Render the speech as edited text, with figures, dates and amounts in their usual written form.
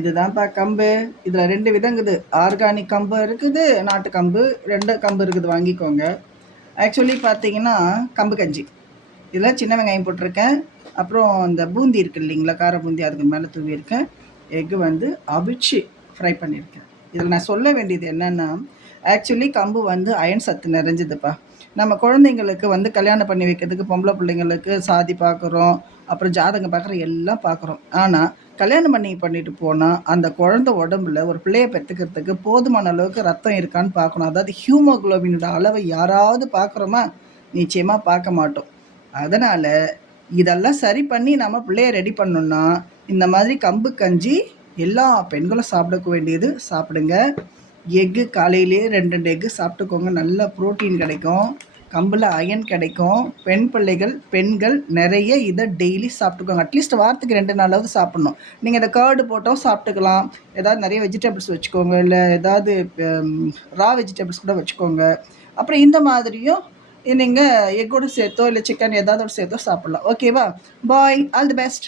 இதுதான்ப்பா கம்பு. இதில் 2 விதங்குது. ஆர்கானிக் கம்பு இருக்குது, நாட்டு கம்பு 2 கம்பு இருக்குது, வாங்கிக்கோங்க. ஆக்சுவலி பார்த்தீங்கன்னா கம்பு கஞ்சி. இதில் சின்ன வெங்காயம் போட்டிருக்கேன். அப்புறம் இந்த பூந்தி இருக்குது இல்லைங்களா, கார பூந்தி, அதுக்கு மேலே தூவியிருக்கேன். எக்கு வந்து அவிச்சு ஃப்ரை பண்ணியிருக்கேன். இதில் நான் சொல்ல வேண்டியது என்னென்னா, ஆக்சுவலி கம்பு வந்து அயன் சத்து நிறைஞ்சதுப்பா. நம்ம குழந்தைங்களுக்கு வந்து கல்யாணம் பண்ணி வைக்கிறதுக்கு பொம்பளை பிள்ளைங்களுக்கு சாதி பார்க்குறோம், அப்புறம் ஜாதகம் பார்க்குறோம், எல்லாம் பார்க்குறோம். ஆனால் கல்யாணம் பண்ணிட்டு போனால் அந்த குழந்தை உடம்புல ஒரு பிள்ளையை பெற்றுக்கிறதுக்கு போதுமான அளவுக்கு ரத்தம் இருக்கான்னு பார்க்கணும். அதாவது ஹியூமோகுளோபினோட அளவை யாராவது பார்க்குறோமா? நிச்சயமாக பார்க்க மாட்டோம். அதனால் இதெல்லாம் சரி பண்ணி நம்ம பிள்ளைய ரெடி பண்ணோன்னா இந்த மாதிரி கம்பு கஞ்சி எல்லா பெண்களும் சாப்பிடக்க வேண்டியது. சாப்பிடுங்க. எக்கு காலையிலேயே 2 எக்கு சாப்பிட்டுக்கோங்க. நல்ல ப்ரோட்டீன் கிடைக்கும், கம்பில் அயன் கிடைக்கும். பெண்கள் நிறைய இதை டெய்லி சாப்பிட்டுக்கோங்க. அட்லீஸ்ட் வாரத்துக்கு 2 நாளாவது சாப்பிட்ணும். நீங்கள் இதை கர்டு போட்டோம் சாப்பிட்டுக்கலாம். ஏதாவது நிறைய வெஜிடபிள்ஸ் வச்சுக்கோங்க, இல்லை ஏதாவது ரா வெஜிடபிள்ஸ் கூட வச்சுக்கோங்க. அப்புறம் இந்த மாதிரியும் நீங்கள் எக்கோடு சேர்த்தோ இல்லை சிக்கன் ஏதாவது சேர்த்தோ சாப்பிட்லாம். ஓகேவா? பாய், ஆல் தி பெஸ்ட்.